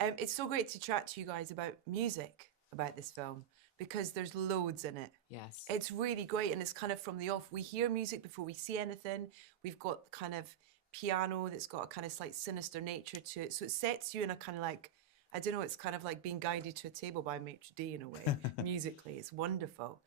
It's so great to chat to you guys about music about this film because there's loads in it. Yes. It's really great, and it's kind of from the off. We hear music before we see anything. We've got kind of piano that's got a kind of slight sinister nature to it. So it sets you in a kind of like, I don't know, it's kind of like being guided to a table by maitre d' in a way, musically. It's wonderful.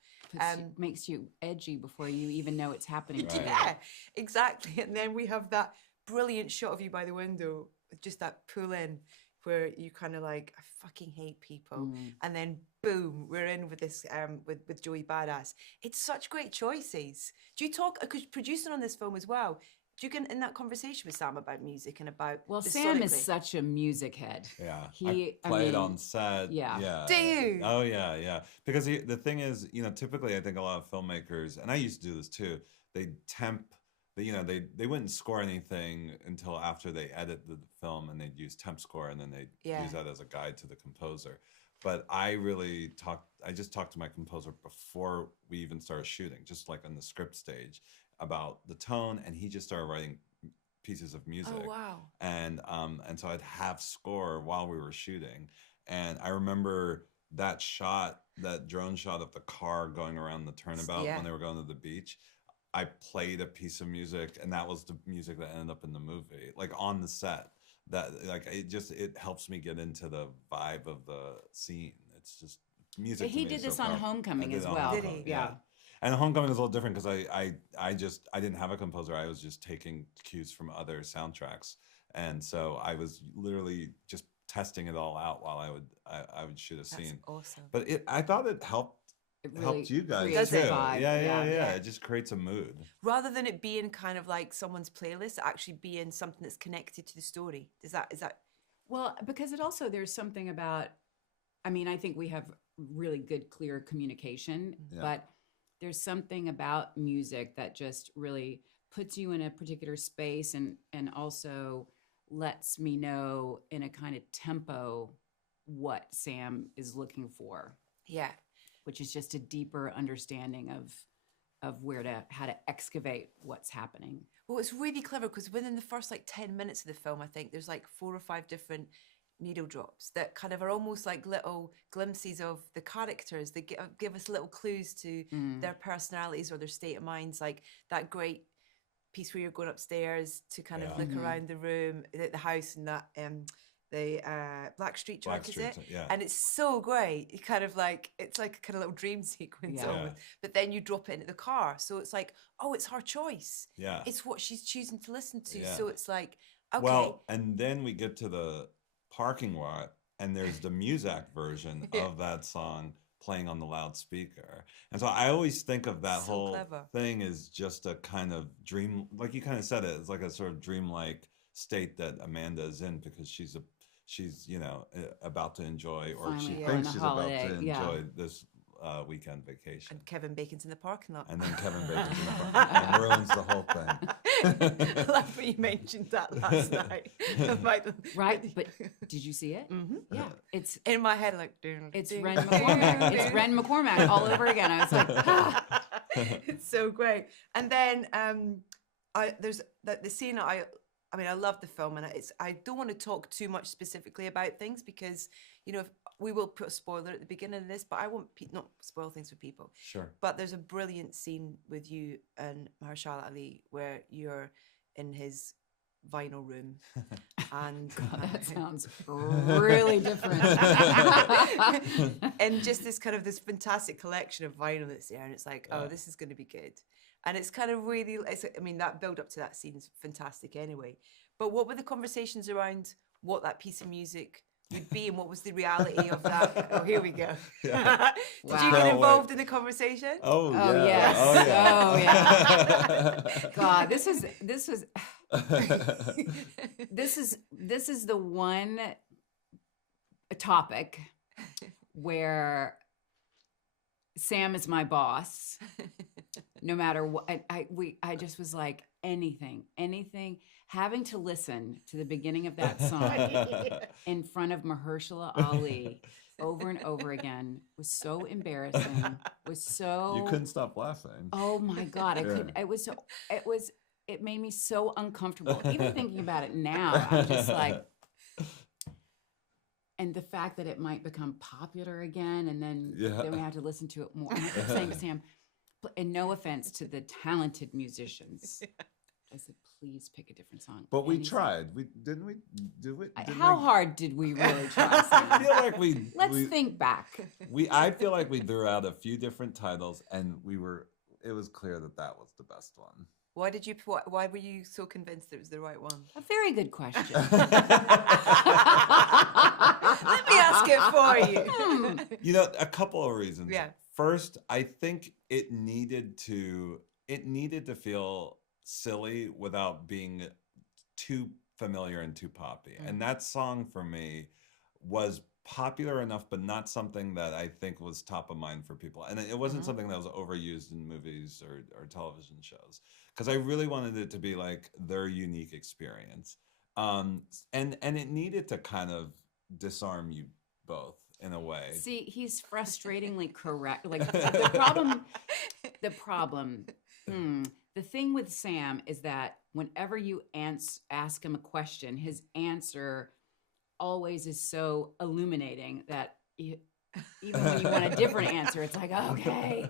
Makes you edgy before you even know it's happening. Right. Yeah, exactly. And then we have that brilliant shot of you by the window, just that pull in where you kind of like, I fucking hate people. And then boom, we're in with this, with Joey Badass. It's such great choices. Do you talk, because producing on this film as well, do you get in that conversation with Sam about music and about Sam is such a music head. Yeah, He I played on set. Yeah. Do you? Oh yeah. Because the thing is, typically I think a lot of filmmakers, and I used to do this too, they wouldn't score anything until after they edit the film, and they'd use temp score, and then they'd use that as a guide to the composer. But I just talked to my composer before we even started shooting, just like on the script stage, about the tone, and he just started writing pieces of music. Oh wow. And so I'd have score while we were shooting. And I remember that drone shot of the car going around the turnabout when they were going to the beach. I played a piece of music, and that was the music that ended up in the movie, like on the set. That like it helps me get into the vibe of the scene. It's just music. He did this on Homecoming as well. Did he? Yeah. And Homecoming is a little different because I didn't have a composer. I was just taking cues from other soundtracks, and so I was literally just testing it all out while I would shoot a scene. That's awesome. But I thought it helped. It really helped you guys creates too. a vibe. Yeah. It just creates a mood. Rather than it being kind of like someone's playlist, actually being something that's connected to the story. Is that? Well, because there's something about, I think we have really good, clear communication, but there's something about music that just really puts you in a particular space and also lets me know in a kind of tempo what Sam is looking for. Yeah. Which is just a deeper understanding of how to excavate what's happening. Well, it's really clever because within the first 10 minutes of the film, I think there's 4 or 5 different needle drops that kind of are almost like little glimpses of the characters. They give us little clues to their personalities or their state of minds, like that great piece where you're going upstairs to kind of look around the room, the house, and that the Black Street joint, is it? Yeah. And it's so great. You kind of it's like a kind of little dream sequence almost. But then you drop it into the car. So it's like, oh, it's her choice. Yeah. It's what she's choosing to listen to. Yeah. So it's like, okay. Well, and then we get to the parking lot, and there's the Muzak version of that song playing on the loudspeaker. And so I always think of that whole thing as just a kind of dream, like you kind of said it, it's like a sort of dreamlike state that Amanda is in because she's about to enjoy, or Finally, she thinks she's about holiday, to enjoy this weekend vacation. And Kevin Bacon's in the parking lot. And then Kevin Bacon's in the parking lot and ruins the whole thing. I love that you mentioned that last night. Right, but did you see it? Mm-hmm. Yeah, it's in my head it's Ren McCormack. It's Ren McCormack all over again. I was like, ah. It's so great. And then there's the scene I love the film, and I don't want to talk too much specifically about things because, we will put a spoiler at the beginning of this, but I won't not spoil things for people. Sure. But there's a brilliant scene with you and Mahershala Ali where you're in his vinyl room. And God, that sounds really different. And just this fantastic collection of vinyl that's there, and it's like, oh, this is going to be good. And it's kind of really, that build up to that scene is fantastic anyway. But what were the conversations around what that piece of music would be, and what was the reality of that? Oh, here we go. Yeah. Did you get involved in the conversation? Oh, yeah. Yes. Oh, yeah. God, this is the one topic where Sam is my boss. No matter what, I just was like, anything, having to listen to the beginning of that song in front of Mahershala Ali over and over again was so embarrassing. You couldn't stop laughing. Oh my God, I couldn't. It made me so uncomfortable. Even thinking about it now, I'm just like, and the fact that it might become popular again, and then Yeah. we have to listen to it more. I'm not saying to Sam, and no offense to the talented musicians, I said, please pick a different song. But we Any song. tried. We didn't we do it? Didn't How we- hard did we really try? I Sam? feel like we Let's we, think back. I feel like we threw out a few different titles, and it was clear that that was the best one. Why were you so convinced it was the right one? A very good question. Let me ask it for you. You know, a couple of reasons. Yeah. First, I think it needed to feel silly without being too familiar and too poppy. And that song for me was popular enough, but not something that I think was top of mind for people. And it wasn't something that was overused in movies or television shows, because I really wanted it to be like their unique experience. And it needed to kind of disarm you both in a way. See, he's frustratingly correct. Like the thing with Sam is that whenever you ask him a question, his answer always is so illuminating that even when you want a different answer, it's like, okay.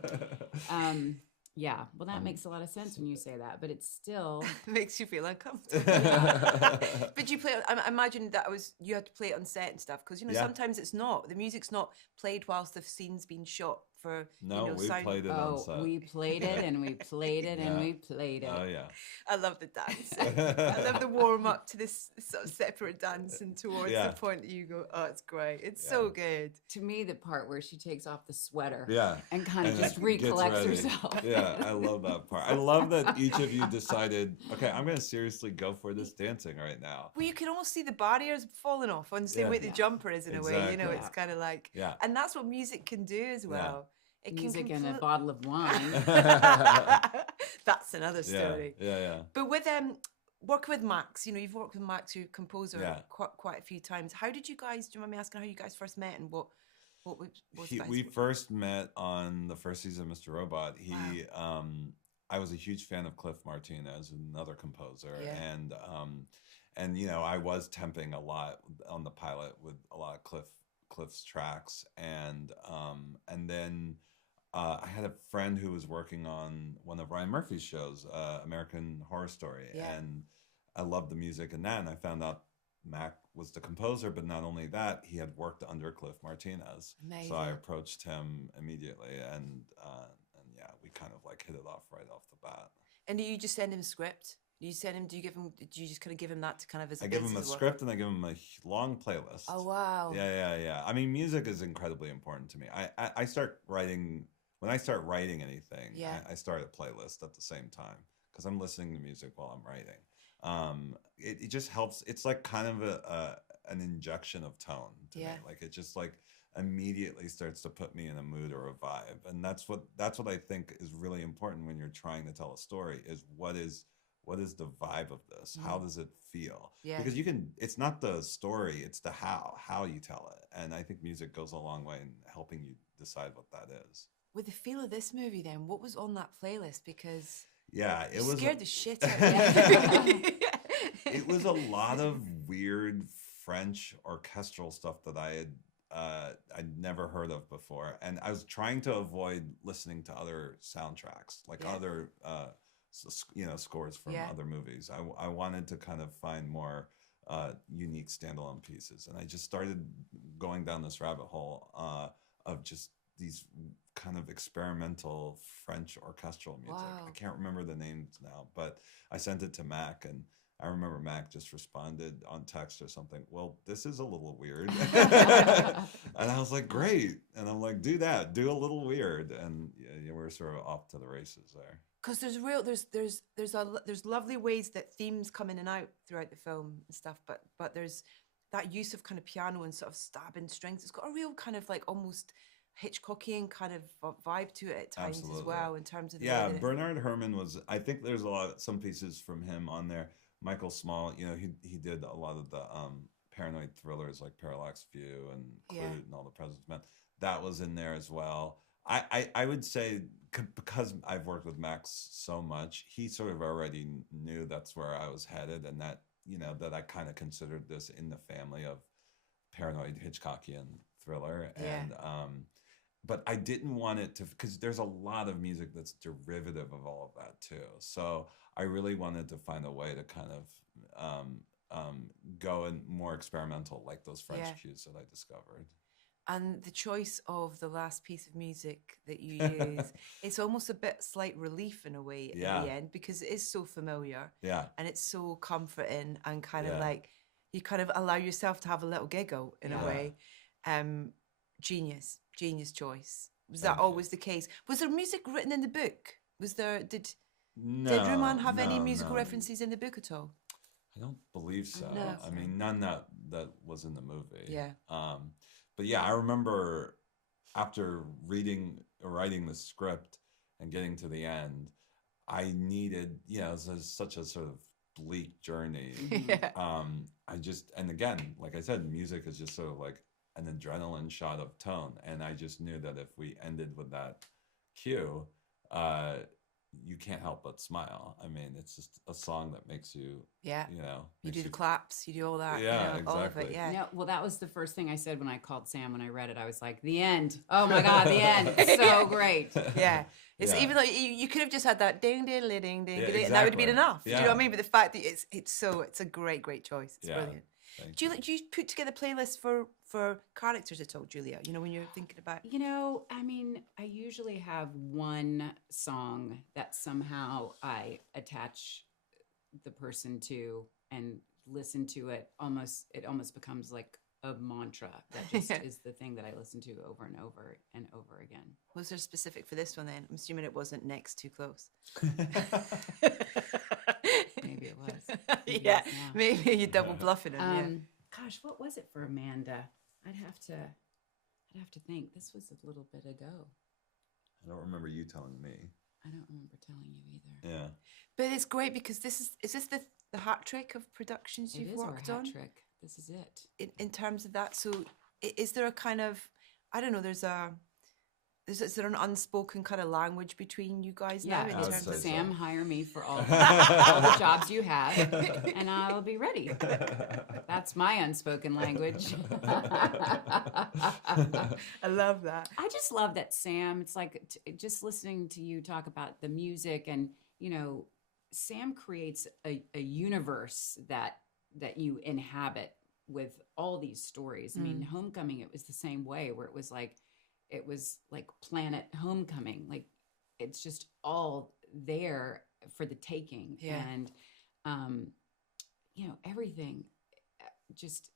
Yeah, well, that makes a lot of sense when you say that, but it's still makes you feel uncomfortable. But you play. I imagine you had to play it on set and stuff, because sometimes it's not. The music's not played whilst the scene's being shot for. We sound. played it on set. We played it and we played it and we played it. Oh yeah. I love the dance. I love the warm up to this sort of separate dance and towards the point that you go, oh, it's great. It's so good. To me, the part where she takes off the sweater and kind of And just gets recollects ready. herself. Yeah, I love that part. I love that each of you decided, okay, I'm going to seriously go for this dancing right now. Well, you can almost see the barriers falling off on the same way the jumper is in a way. Exactly. It's kind of like, Yeah. and that's what music can do as well. It Music can and a bottle of wine. That's another story. Yeah. But with working with Max, you've worked with Max, your composer, quite a few times. How did you guys? Do you mind me asking how you guys first met and what was We first met on the first season of Mr. Robot. I was a huge fan of Cliff Martinez, another composer, and I was temping a lot on the pilot with a lot of Cliff's tracks, and then I had a friend who was working on one of Ryan Murphy's shows, American Horror Story, and I loved the music in that, and I found out Mac was the composer, but not only that, he had worked under Cliff Martinez. Amazing. So I approached him immediately, and we kind of like hit it off right off the bat. And do you just send him a script? Do you just kind of give him that to kind of as a I give him a script and I give him a long playlist. Oh, wow. Yeah. I mean, music is incredibly important to me. I start writing, when I start writing anything, I start a playlist at the same time because I'm listening to music while I'm writing. It just helps. It's like kind of an injection of tone to me. Like it just like immediately starts to put me in a mood or a vibe. And that's what I think is really important when you're trying to tell a story is what is the vibe of this? How does it feel? Yeah. Because it's not the story, it's the how you tell it. And I think music goes a long way in helping you decide what that is. With the feel of this movie then, what was on that playlist? Because it was scared the shit out of me. It was a lot of weird French orchestral stuff that I'd never heard of before. And I was trying to avoid listening to other soundtracks, like other scores from other movies. I wanted to kind of find more unique standalone pieces, and I just started going down this rabbit hole of just these kind of experimental French orchestral music. Wow. I can't remember the names now, but I sent it to Mac, and I remember Mac just responded on text or something, well, this is a little weird. And I was like, great. And I'm like, do a little weird. And we're sort of off to the races there. Because there's lovely ways that themes come in and out throughout the film and stuff, but there's that use of kind of piano and sort of stabbing strings. It's got a real kind of like almost Hitchcockian kind of vibe to it at times as well in terms of the Bernard Herrmann I think there's some pieces from him on there. Michael Small, he did a lot of the paranoid thrillers like Parallax View and Clute and All the President's Men. That was in there as well. I would say because I've worked with Max so much, he sort of already knew that's where I was headed, and that that I kind of considered this in the family of paranoid Hitchcockian thriller. Yeah. And but I didn't want it to, because there's a lot of music that's derivative of all of that too. So I really wanted to find a way to kind of go in more experimental, like those French cues that I discovered. And the choice of the last piece of music that you use, it's almost a bit slight relief in a way at the end, because it is so familiar. Yeah. And it's so comforting and kind of like, you kind of allow yourself to have a little giggle in a way. Genius choice. Was that always the case? Was there music written in the book? Was there, did Ruman have any musical references in the book at all? I don't believe so. No. I mean, none that was in the movie. Yeah. But yeah, I remember after reading or writing the script and getting to the end, I needed, it was such a sort of bleak journey. I just, and again, like I said, music is just sort of like an adrenaline shot of tone. And I just knew that if we ended with that cue, you can't help but smile. I mean, it's just a song that makes you, you do the claps, you do all that. Yeah, all of it. exactly. Yeah. No, well, that was the first thing I said when I called Sam when I read it. I was like, the end. Oh my God, the end. It's so great. Yeah. It's even though you could have just had that ding ding ding ding ding, exactly. and that would have been enough. Yeah. Do you know what I mean? But the fact that it's a great choice. It's brilliant. Do you put together playlists for characters at all, Julia? When you're thinking about. I mean, I usually have one song that somehow I attach the person to and listen to it. It almost becomes like a mantra that just is the thing that I listen to over and over and over again. Was there specific for this one then? I'm assuming it wasn't Next Too Close. Maybe it was. Maybe you double bluffing him. Gosh, what was it for Amanda? I'd have to think. This was a little bit ago. I don't remember you telling me. I don't remember telling you either. Yeah. But it's great because is this the hat trick of productions you've worked on? It is our hat trick. This is it. In terms of that, so is there a kind of, I don't know, is there an unspoken kind of language between you guys now? In terms of Sam, hire me for all the jobs you have, and I'll be ready. That's my unspoken language. I love that. I just love that, Sam. It's like just listening to you talk about the music, and Sam creates a universe that you inhabit with all these stories. I mean, Homecoming, it was the same way, where it was like Planet Homecoming. Like, it's just all there for the taking. Yeah. And, everything, just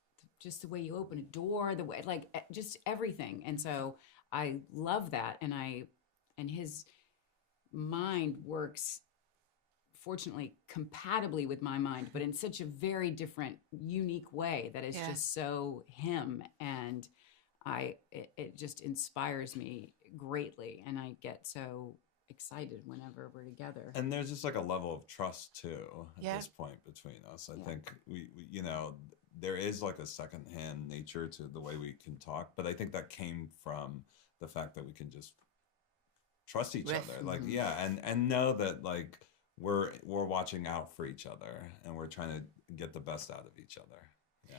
the way you open a door, the way, like, just everything. And so I love that. And his mind works, fortunately, compatibly with my mind, but in such a very different, unique way that is just so him. And it just inspires me greatly, and I get so excited whenever we're together. And there's just like a level of trust too at this point between us. I think we there is like a secondhand nature to the way we can talk, but I think that came from the fact that we can just trust each other, like and know that like we're watching out for each other, and we're trying to get the best out of each other. Yeah.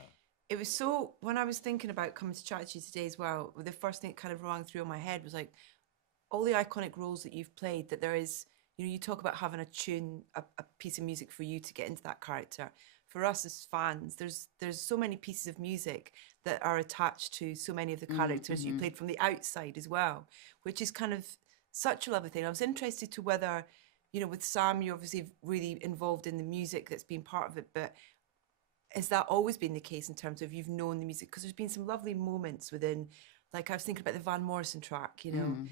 It was so, when I was thinking about coming to chat to you today as well, the first thing that kind of rang through in my head was like all the iconic roles that you've played, that there is, you talk about having a tune, a piece of music for you to get into that character. For us as fans, there's so many pieces of music that are attached to so many of the characters you played from the outside as well, which is kind of such a lovely thing. I was interested to whether, with Sam, you're obviously really involved in the music that's been part of it, but has that always been the case in terms of you've known the music? Because there's been some lovely moments within, like I was thinking about the Van Morrison track, and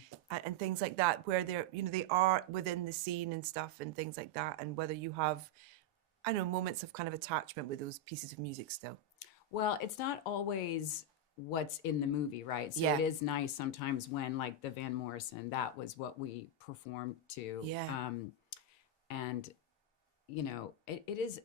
things like that, where they're, they are within the scene and stuff and things like that, and whether you have, I don't know, moments of kind of attachment with those pieces of music still. Well, it's not always what's in the movie, right? So it is nice sometimes when, like, the Van Morrison, that was what we performed to. Yeah. And, it is,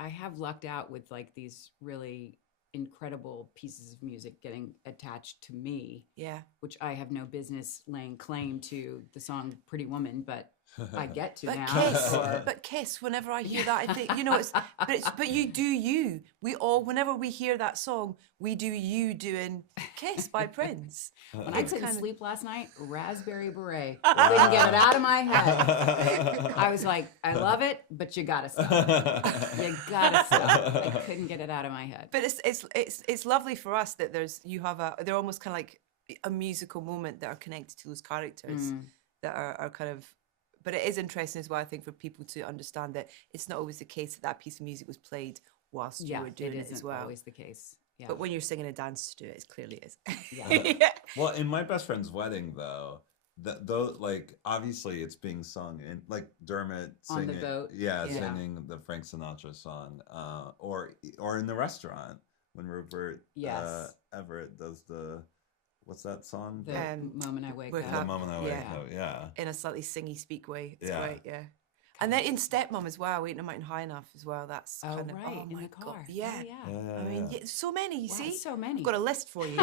I have lucked out with like these really incredible pieces of music getting attached to me. Yeah. Which I have no business laying claim to the song Pretty Woman, but I get to But now. Kiss, or- but Kiss. Whenever I hear that, I think but you do you. We all, whenever we hear that song, we do you doing Kiss by Prince. when I It's couldn't kind of- sleep last night, Raspberry Beret. Couldn't get it out of my head. I was like, I love it, but you gotta stop. You gotta stop. I couldn't get it out of my head. But it's lovely for us that they're almost kind of like a musical moment that are connected to those characters that are kind of. But it is interesting as well, I think, for people to understand that it's not always the case that piece of music was played whilst you were doing it as well. Always the case. Yeah. But when you're singing a dance to do it, it clearly is. Yeah. Well, in my best friend's wedding, though, though, like obviously it's being sung in like Dermot On the singing, boat. yeah, Yeah. singing the Frank Sinatra song, or in the restaurant when Rupert Yes. Everett does the what's that song? The moment I wake wake up. The moment I wake yeah. up, yeah. In a slightly singy speak way. It's Yeah. right, yeah. And then in Stepmom as well, Waiting a Mountain High Enough as well. That's Oh, kind of, right. oh in my the God. car. Yeah. Oh, yeah. I mean, so many, you Wow, see? so many. I've got a list for you.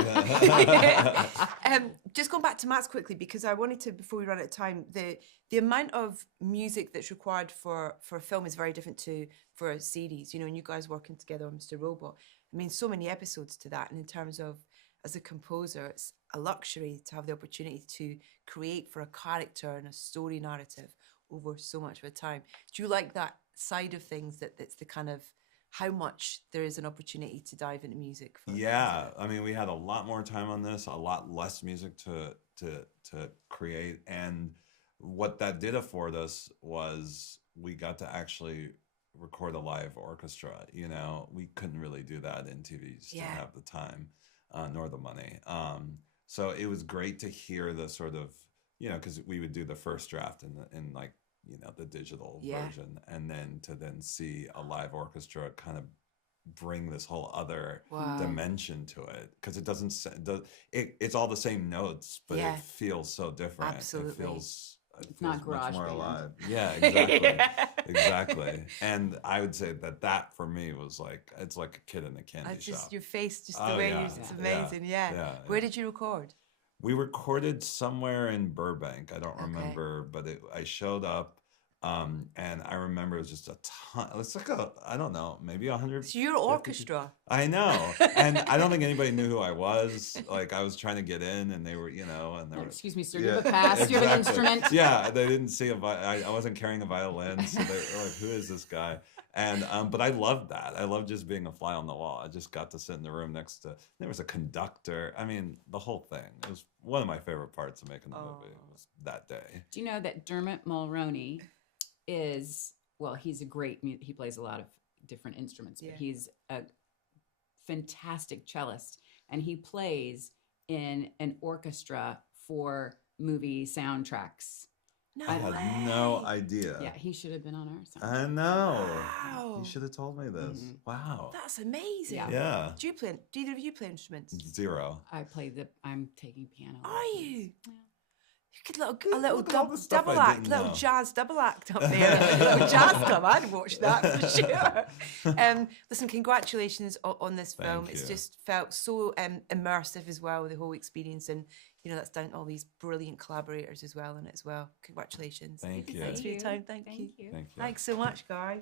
Just going back to Matt's quickly, because I wanted to, before we run out of time, the amount of music that's required for a film is very different to for a series. You know, and you guys working together on Mr. Robot. I mean, so many episodes to that. And in terms of, as a composer, it's a luxury to have the opportunity to create for a character and a story narrative over so much of a time. Do you like that side of things, that's the kind of how much there is an opportunity to dive into music? Yeah, I mean, we had a lot more time on this, a lot less music to create, and what that did afford us was we got to actually record a live orchestra. You know, we couldn't really do that in TV, just didn't have the time nor the money. So it was great to hear the sort of, you know, because we would do the first draft in like, you know, the digital version, and then to see a live orchestra kind of bring this whole other dimension to it, because it doesn't it's all the same notes, but it feels so different. Absolutely. It feels not much more GarageBand. alive. Yeah, exactly. Exactly. And I would say that for me was like, it's like a kid in a candy shop. Just your face, just Oh, the way yeah. it's amazing. Yeah. Where did you record? We recorded somewhere in Burbank. I don't remember, but I showed up, and I remember it was just a ton. It's like I don't know, maybe 100. It's your orchestra. I know, and I don't think anybody knew who I was. Like I was trying to get in, and they were, you know, and they were. Excuse me, sir. Do you have a pass? Do you have an instrument? Yeah, they didn't see I wasn't carrying a violin, so they were like, "Who is this guy?" And but I loved that. I loved just being a fly on the wall. I just got to sit in the room next to. There was a conductor. I mean, the whole thing. It was one of my favorite parts of making the movie. Was that day. Do you know that Dermot Mulroney he's a great. He plays a lot of different instruments, but he's a fantastic cellist, and he plays in an orchestra for movie soundtracks. No I had way. no idea. Yeah, he should have been on our soundtrack. I know. Wow. You should have told me this. Wow. That's amazing. Yeah. Do either of you play instruments? Zero. I'm taking piano. Are you? Yeah. You could a little Look at all the stuff double I act, didn't little know. jazz double act up there. A little jazz club. I'd watch that for sure. Listen, congratulations on this film. Thank It's you. just felt so immersive as well, the whole experience, and you know that's down to all these brilliant collaborators as well in it as well. Congratulations. Thank you. Thanks for your time. Thank you. Thank you. Thanks so much, guys.